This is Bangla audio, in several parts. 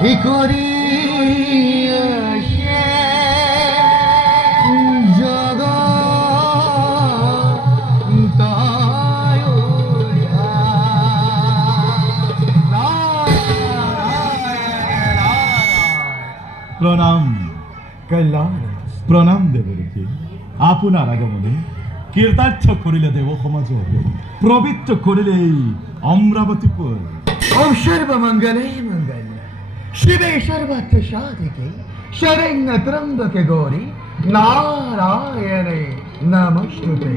কি করি প্রণাম কল্যাণ প্রণাম দেবরীকে আপনার আগমনে কীর্তার্থ করিলে দেব সমাজ প্রবৃত্ত করিলে এই অমরাবতীপুর। ওম সর্বমঙ্গলে মঙ্গল শিবে সর্বার্থ সাধিকে শরণ্য ত্রম্বকে গৌরী নারায়ণে নমস্তুতে।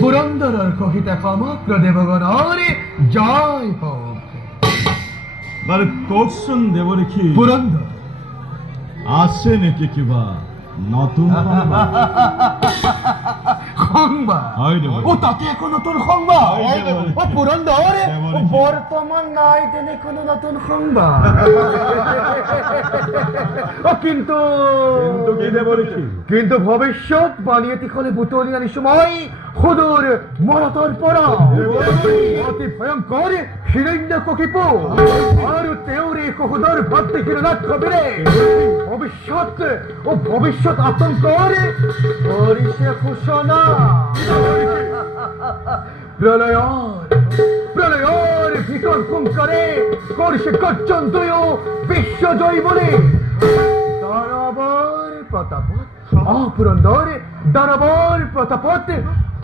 পুরন্দরের কহিতে সমগ্র দেবগণের জয় হোক। কৌশন দেবরীকে পুরন্দর আসে নাকি কিবা নতুন সংবাদ? ও তাতে এখন নতুন সংবাদ? ও পুরন্দর বর্তমান নাই তেনে কোনো নতুন সংবাদ। ও কিন্তু কিন্তু ভবিষ্যৎ বানিয়েতি খলে বুতলিয়ানি সময় হুদুর মরতর পরা অতি ভয়ঙ্কর হিরণ্য ককিপু আর তেওরে কহুদর ভক্তি হিরণাক্ষ বীরে ভবিষ্যৎ ও ভবিষ্যৎ আতঙ্কর করিছে ঘোষণা। প্রলয়র ভিতর কুঙ্করে করছে গর্জন দুয় বিশ্বজয় বলে দানবর প্রতাপত অপুরন্দর দানবর প্রতাপত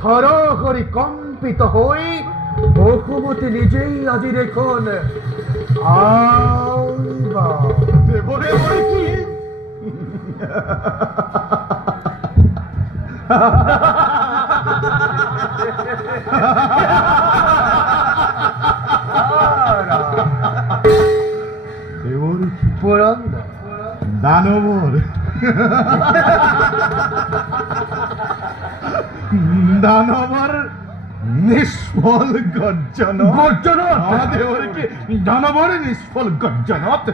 থর করি কম্পিত হই বহুমতি নিজেই আজি দেখুন কি পুরন্দর দানবর দানবর নিষ্ফল গর্জন দেবরীকে দানবর নিষ্ফল গর্জনত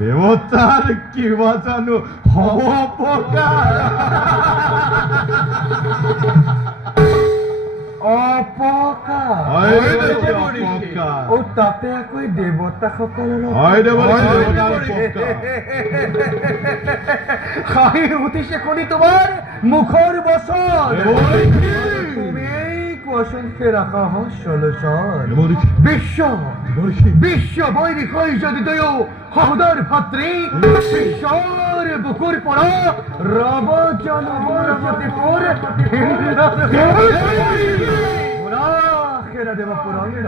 দেবতার কি বাঁচানো অপকার অপকার ও তাতে একই দেবতা সকলের উঠিছে কণি তোমাৰ মুখৰ বচন তুমি কোৱাচোনকে ৰাখা সলচন বিশ্ব বৈৰিক হৈ যদি তয়ো সহোদৰ ভাতৃ বিশ্বৰ বুকুৰ পৰা ৰব জনমৰপতিপুৰ দেব পুরন্দ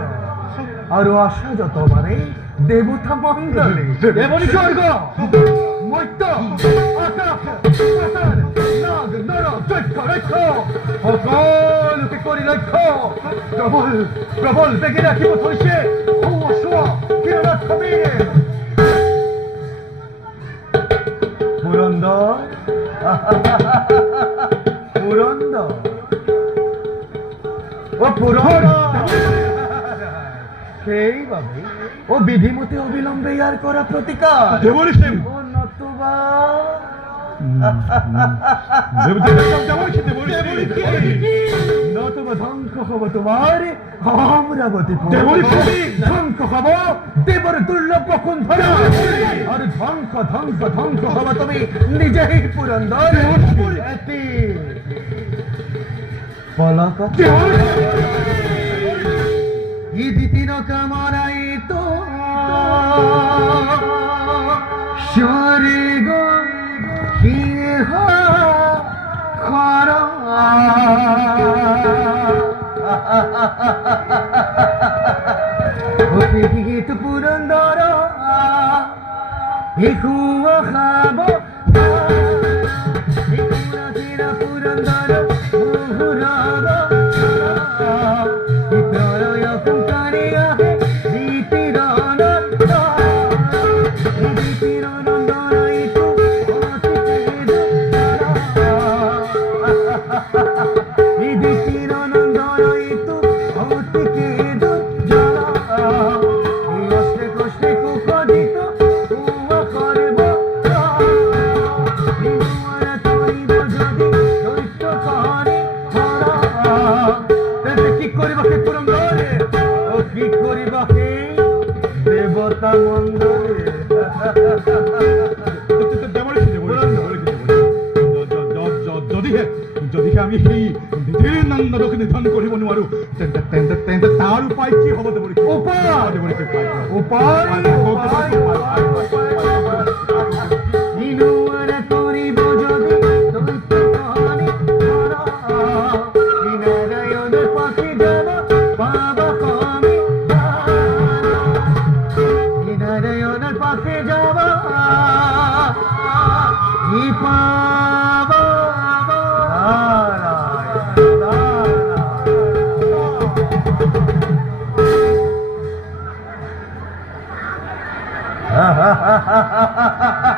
আর আশা যত মানে দেবতা মন্ডলে স্বর্গ মৈত্য আকাশ পাতাল নাগ নর চৈত্য রক্ষ সকলকে করি লক্ষ্য প্রবল প্রবল বেগে রাখিব থৈছে কিরণাক্ষ বীরে পুরন্দর পুরন্দর ও পুরন্দর সেইভাবে ও বিধিমতে অবিলম্বে ইয়ার করা প্রতিকার নতুবা নতুবা ধ্বংস হব তোমার অমরাবতীপুর, ধ্বংস হব দেবর দুর্লভ বসুন্ধরা, আর ধ্বংস ধ্বংস ধ্বংস হব তুমি নিজেই পুরন্দর। পলক ইদিতির কামরাই তো স্বর্গ হিহ খর গীত পুরন্দর হিহুয়া খাব পুরন্দর দেবতা মন্দিরে যদিহে আমি সেই নিধিৰ নন্দনক নিধন কৰিব নোৱাৰো তেন্তে তেন্তে তেন্তে তাৰ উপায় কি হ'ব দেৱৰী? উপায় ইনুয়ারা করিব যদি দৈত্য কাহানি ধরা নারায়ণের পাখি যাব বাবা কমি নারায়ণের পাখি যাব ই পাবা নারায়ণ